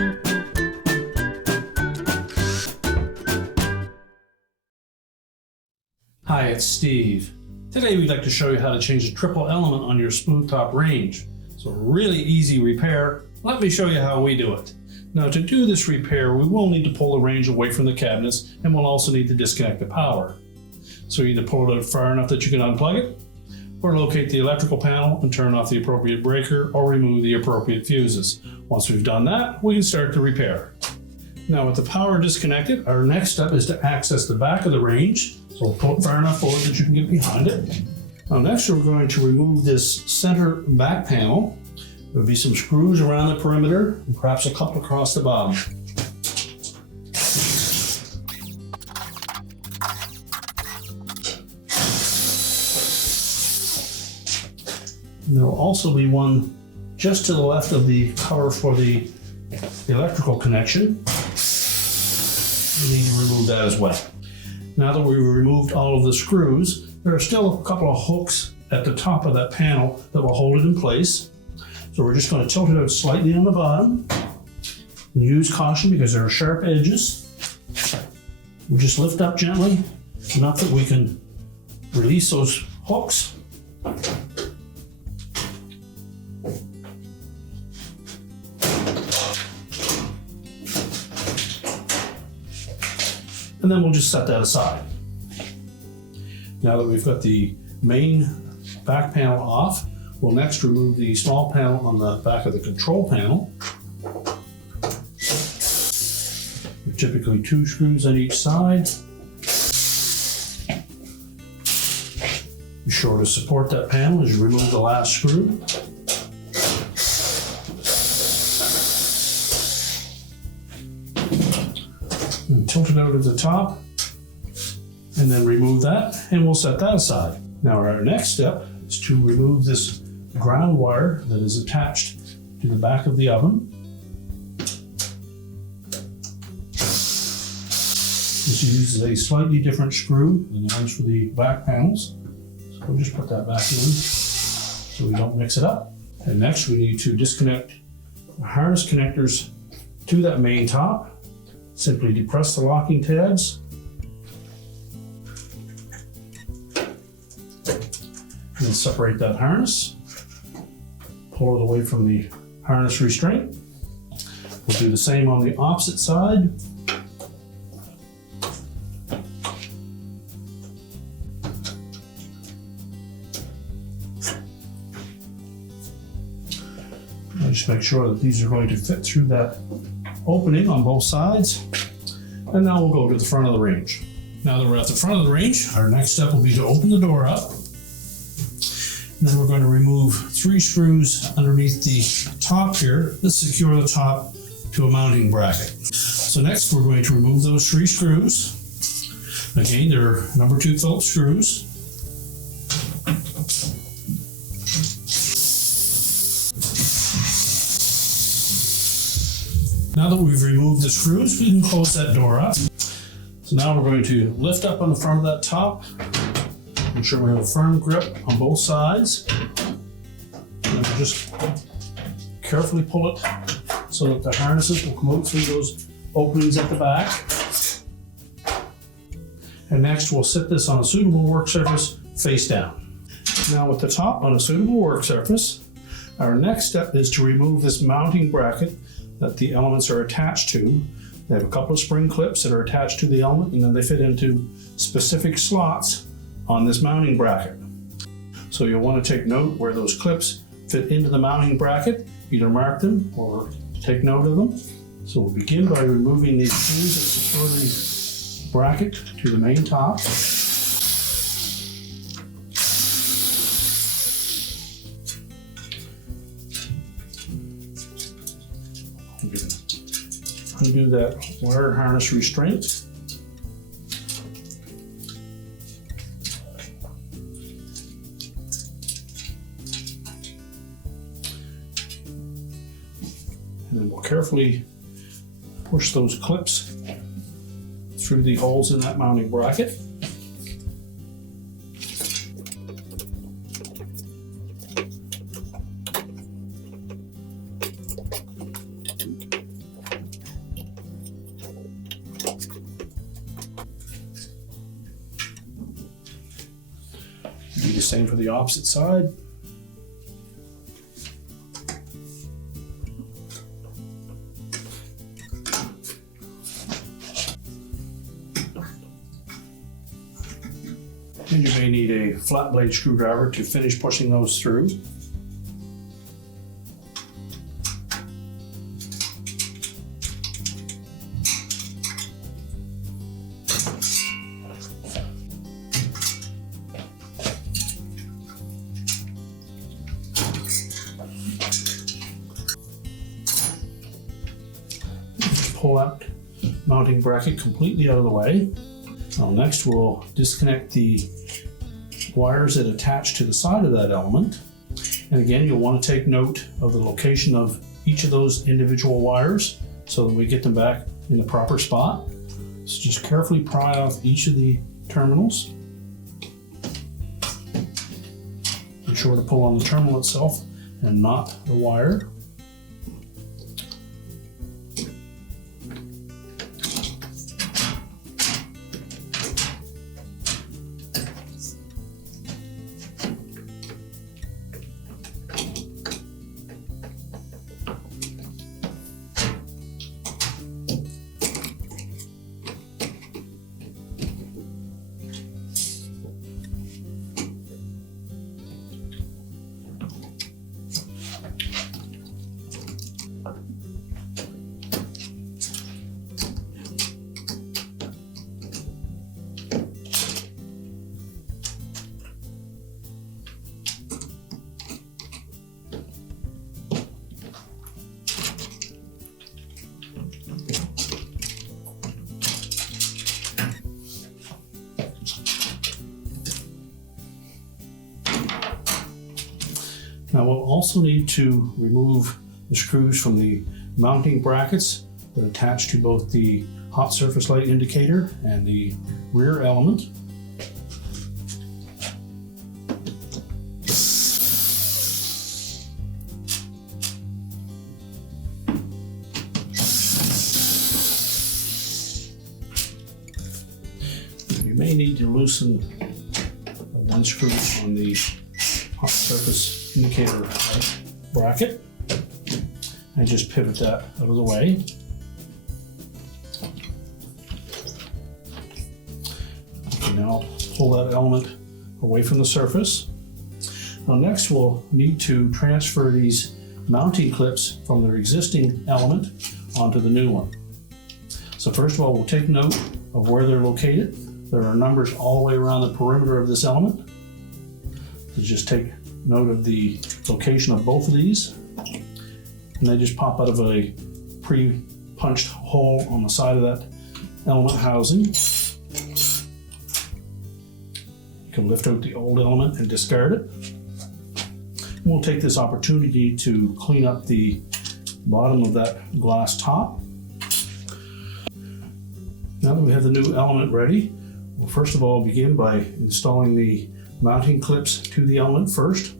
Hi, it's Steve. Today we'd like to show you how to change the triple element on your spoon top range. It's a really easy repair. Let me show you how we do it. Now to do this repair, we will need to pull the range away from the cabinets, and we'll also need to disconnect the power. So either pull it out far enough that you can unplug it, or locate the electrical panel and turn off the appropriate breaker or remove the appropriate fuses. Once we've done that, we can start the repair. Now with the power disconnected, our next step is to access the back of the range. So we'll pull it far enough forward that you can get behind it. Now next we're going to remove this center back panel. There'll be some screws around the perimeter and perhaps a couple across the bottom. And there will also be one just to the left of the cover for the electrical connection. We need to remove that as well. Now that we've removed all of the screws, there are still a couple of hooks at the top of that panel that will hold it in place. So we're just going to tilt it out slightly on the bottom. And use caution because there are sharp edges. We'll just lift up gently, enough that we can release those hooks. And then we'll just set that aside. Now that we've got the main back panel off, we'll next remove the small panel on the back of the control panel. There's typically 2 screws on each side. Be sure to support that panel as you remove the last screw. And tilt it out at the top, and then remove that, and we'll set that aside. Now our next step is to remove this ground wire that is attached to the back of the oven. This uses a slightly different screw than the ones for the back panels. So we'll just put that back in so we don't mix it up. And next we need to disconnect the harness connectors to that main top. Simply depress the locking tabs. And then separate that harness. Pull it away from the harness restraint. We'll do the same on the opposite side. And just make sure that these are going to fit through that opening on both sides. And now we'll go to the front of the range. Now that we're at the front of the range, our next step will be to open the door up. And then we're going to remove 3 screws underneath the top here that secure the top to a mounting bracket. So next we're going to remove those 3 screws. Again, they're number 2 Phillips screws. Now that we've removed the screws, we can close that door up. So now we're going to lift up on the front of that top. Make sure we have a firm grip on both sides. And we'll just carefully pull it so that the harnesses will come out through those openings at the back. And next we'll sit this on a suitable work surface face down. Now with the top on a suitable work surface, our next step is to remove this mounting bracket that the elements are attached to. They have a couple of spring clips that are attached to the element, and then they fit into specific slots on this mounting bracket. So you'll want to take note where those clips fit into the mounting bracket, either mark them or take note of them. So we'll begin by removing these screws that secure the bracket to the main top. Undo that wire harness restraint. And then we'll carefully push those clips through the holes in that mounting bracket. Same for the opposite side. And you may need a flat blade screwdriver to finish pushing those through. Pull that mounting bracket completely out of the way. Now next we'll disconnect the wires that attach to the side of that element. And again, you'll want to take note of the location of each of those individual wires so that we get them back in the proper spot. So just carefully pry off each of the terminals. Be sure to pull on the terminal itself and not the wire. Now we'll also need to remove the screws from the mounting brackets that attach to both the hot surface light indicator and the rear element. You may need to loosen one screw on the hot surface indicator bracket and just pivot that out of the way. Okay, now pull that element away from the surface. Now next we'll need to transfer these mounting clips from their existing element onto the new one. So first of all, we'll take note of where they're located. There are numbers all the way around the perimeter of this element. So just take note of the location of both of these, and they just pop out of a pre-punched hole on the side of that element housing. You can lift out the old element and discard it. And we'll take this opportunity to clean up the bottom of that glass top. Now that we have the new element ready, we'll first of all begin by installing the mounting clips to the element first.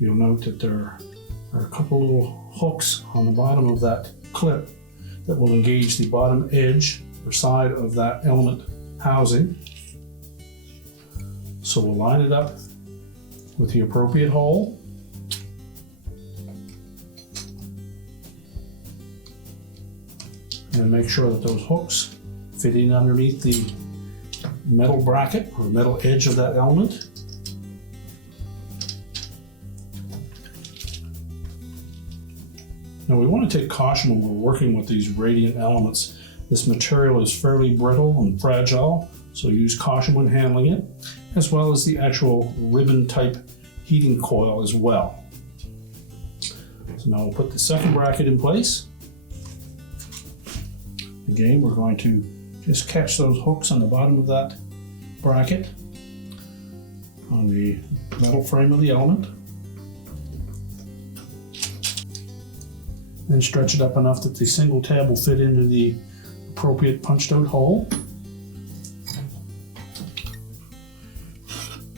You'll note that there are a couple little hooks on the bottom of that clip that will engage the bottom edge or side of that element housing. So we'll line it up with the appropriate hole. And make sure that those hooks fit in underneath the metal bracket or metal edge of that element. Now we want to take caution when we're working with these radiant elements. This material is fairly brittle and fragile, so use caution when handling it, as well as the actual ribbon type heating coil as well. So now we'll put the second bracket in place. Again, we're going to just catch those hooks on the bottom of that bracket on the metal frame of the element. Then stretch it up enough that the single tab will fit into the appropriate punched out hole.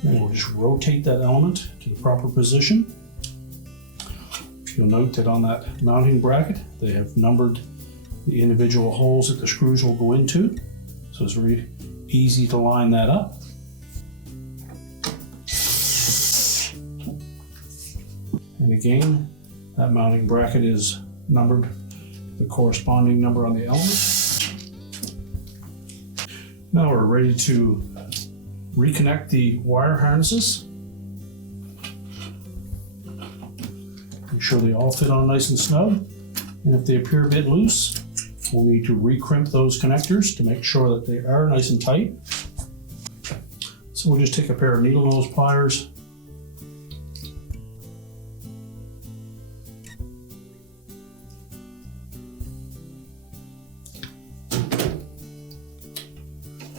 Then we'll just rotate that element to the proper position. You'll note that on that mounting bracket, they have numbered the individual holes that the screws will go into. So it's very easy to line that up. again, that mounting bracket is numbered the corresponding number on the element. Now we're ready to reconnect the wire harnesses. Make sure they all fit on nice and snug. And if they appear a bit loose, we'll need to recrimp those connectors to make sure that they are nice and tight. So we'll just take a pair of needle nose pliers.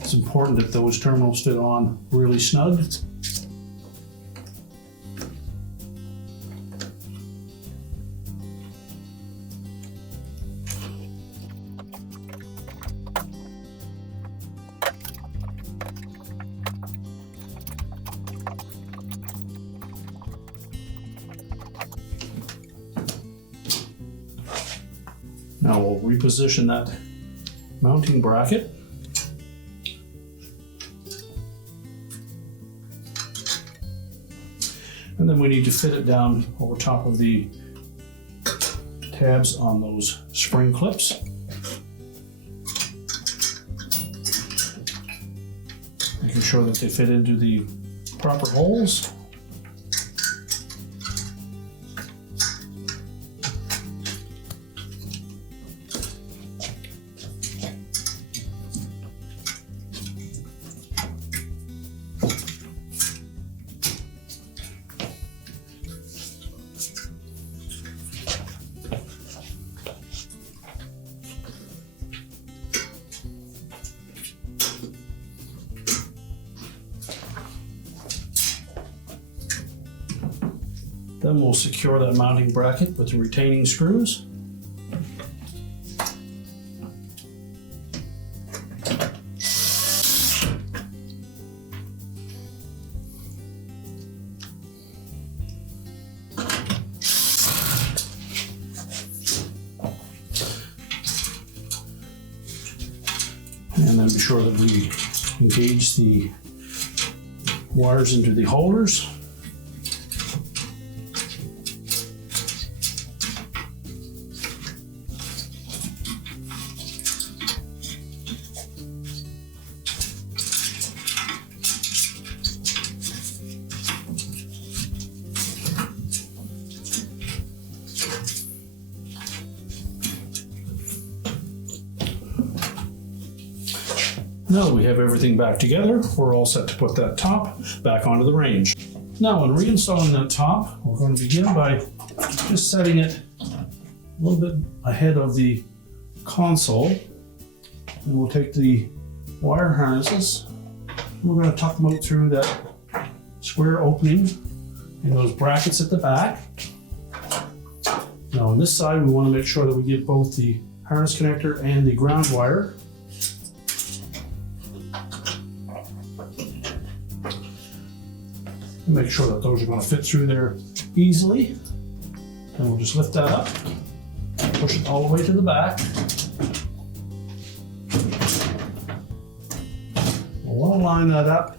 It's important that those terminals fit on really snug. Now we'll reposition that mounting bracket. And then we need to fit it down over top of the tabs on those spring clips. Making sure that they fit into the proper holes. Then we'll secure that mounting bracket with the retaining screws. And then be sure that we engage the wires into the holders. Now that we have everything back together, we're all set to put that top back onto the range. Now when reinstalling that top, we're going to begin by just setting it a little bit ahead of the console. And we'll take the wire harnesses, and we're going to tuck them out through that square opening in those brackets at the back. Now on this side, we want to make sure that we get both the harness connector and the ground wire. Make sure that those are going to fit through there easily. And we'll just lift that up, push it all the way to the back. We'll want to line that up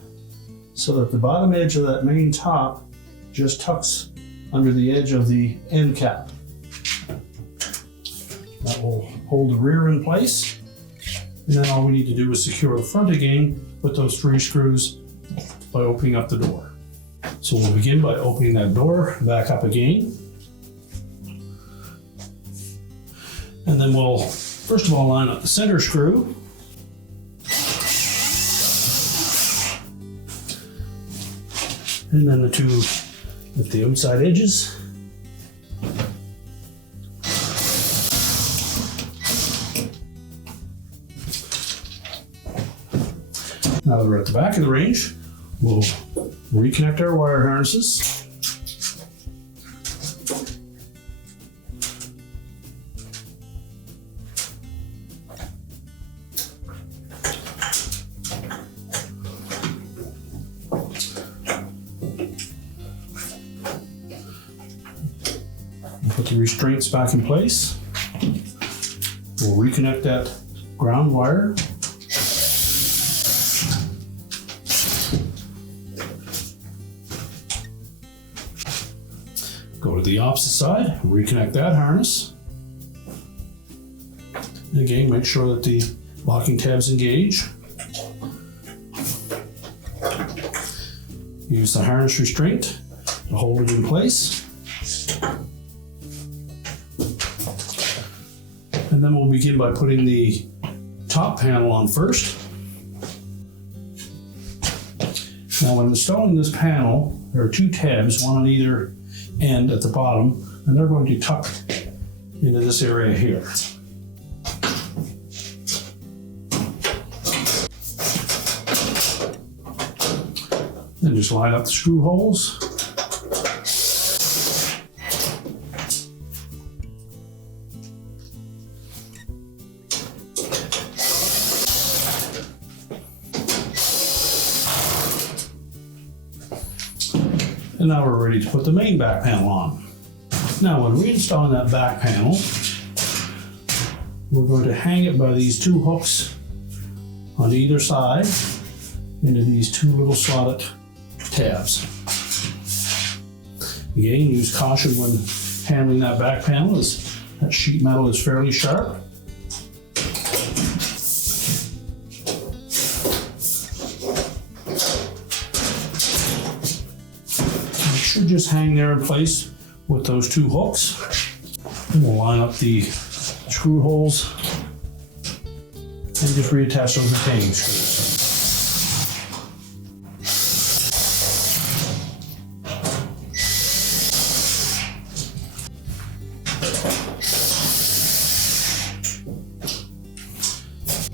so that the bottom edge of that main top just tucks under the edge of the end cap. That will hold the rear in place. And then all we need to do is secure the front again with those 3 screws by opening up the door. So we'll begin by opening that door back up again. And then we'll first of all line up the center screw. And then the 2 with the outside edges. Now that we're at the back of the range, we'll reconnect our wire harnesses. Put the restraints back in place. We'll reconnect that ground wire. Go to the opposite side, reconnect that harness. And again, make sure that the locking tabs engage. Use the harness restraint to hold it in place. And then we'll begin by putting the top panel on first. Now when installing this panel, there are two tabs, one on either end at the bottom, and they're going to tuck into this area here. Then just line up the screw holes. And now we're ready to put the main back panel on. Now when reinstalling that back panel, we're going to hang it by these two hooks on either side into these two little slotted tabs. Again, use caution when handling that back panel, as that sheet metal is fairly sharp. It should just hang there in place with those two hooks. And we'll line up the screw holes and just reattach those retaining screws.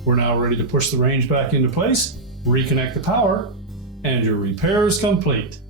We're now ready to push the range back into place, reconnect the power, and your repair is complete.